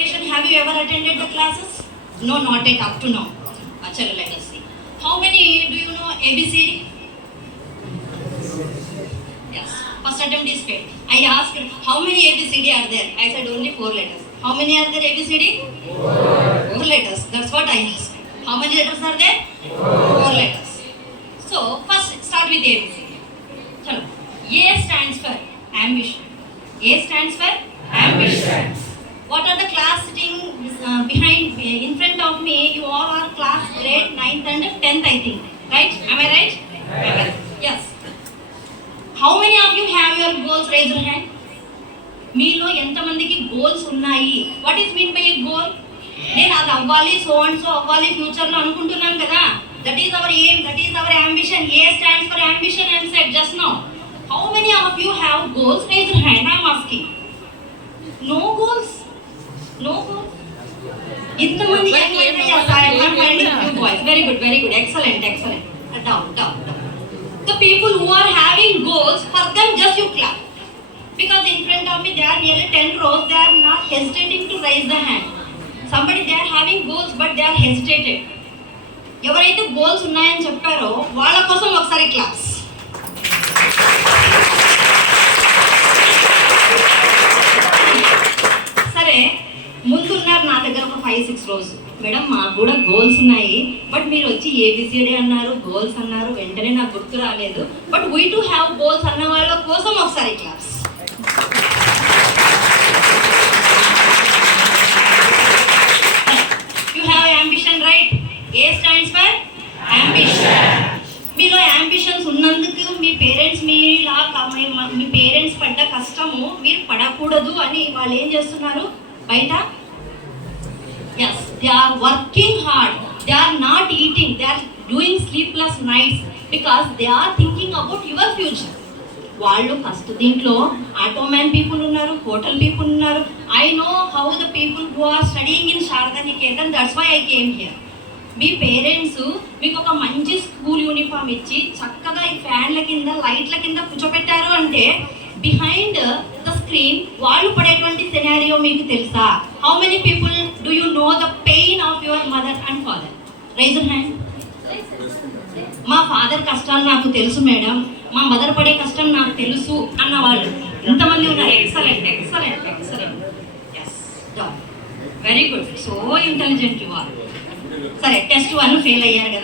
Have you ever attended the classes? No, not yet up to now. Achalo, let us see. How many do you know ABCD? Yes. First attempt is failed. I asked how many ABCD are there? I said only 4 letters. How many are there ABCD? 4 letters. That's what I asked. How many letters are there? 4 letters. So first start with ABCD. Chalo. A stands for ambition. A stands for ambition. What are the class sitting behind me? In front of me? You all are class grade 9th and 10th, I think. Right? Am I right? Yes. Yes. How many of you have your goals? Raise your hand. మీలో ఎంతమందికి గోల్స్ ఉన్నాయి? What is mean by ఏ గోల్? నేను అది అవ్వాలి, so and so అవ్వాలి ఫ్యూచర్లో అనుకుంటున్నాను కదా. That is our aim, that is our ambition. A stands for ambition and set just now. How many of you have goals? Raise your hand. I am asking. No goals? No goals? ఇంతమంది boys. Very good, very good, excellent, excellent. Down. The people who are having goals, for them just you clap. Because in front of me there are nearly 10 rows, they are not hesitating to raise the hand. Somebody they are having goals but they are hesitated. ఎవరైతే గోల్స్ ఉన్నాయని చెప్పారో వాళ్ళ కోసం ఒకసారి క్లాప్స్. సరే, ముందున్నారు నా దగ్గర ఒక 5-6 రోజు. మేడం మాకు కూడా గోల్స్ ఉన్నాయి, బట్ మీరు వచ్చి ఏబిసిడి అన్నారు, గోల్స్ అన్నారు, వెంటనే నాకు గుర్తు రాలేదు. But we to have goals అన్న వాళ్ళ కోసం ఒకసారి class. You have ambition, right? A stands for ambition. మీలో అంబిషన్స్ ఉన్నందుకు మీ పేరెంట్స్ మీ పేరెంట్స్ పడ్డ కష్టము మీరు పడకూడదు అని వాళ్ళు ఏం చేస్తున్నారు బయట? Yes, they are working hard. They are not eating. They are doing sleepless nights because they are thinking about your future. వాళ్ళు ఫస్ట్ దీంట్లో ఆటోమ్యాన్ పీపుల్ ఉన్నారు, హోటల్ పీపుల్ ఉన్నారు. I know how the people who are studying in Sharada Niketan. That's why I came here. మీ parents మీకు ఒక మంచి school uniform ఇచ్చి చక్కగా ఈ ఫ్యాన్ల కింద లైట్ల కింద కూర్చోబెట్టారు అంటే బిహైండ్ ద స్క్రీన్ వాళ్ళు పడేటువంటి సినారియో మీకు తెలుసా? How many people do you know the pain of your mother and father? Rise your hand. మా ఫాదర్ కష్టాలు నాకు తెలుసు మేడం, మా మదర్ పడే కష్టం నాకు తెలుసు అన్న వాళ్ళు ఎంతమంది ఉన్నారు? Excellent, excellent, excellent. Yes, very good, so intelligent you are. సరే, టెస్ట్ 1 ఫెయిల్ అయ్యారు కదా.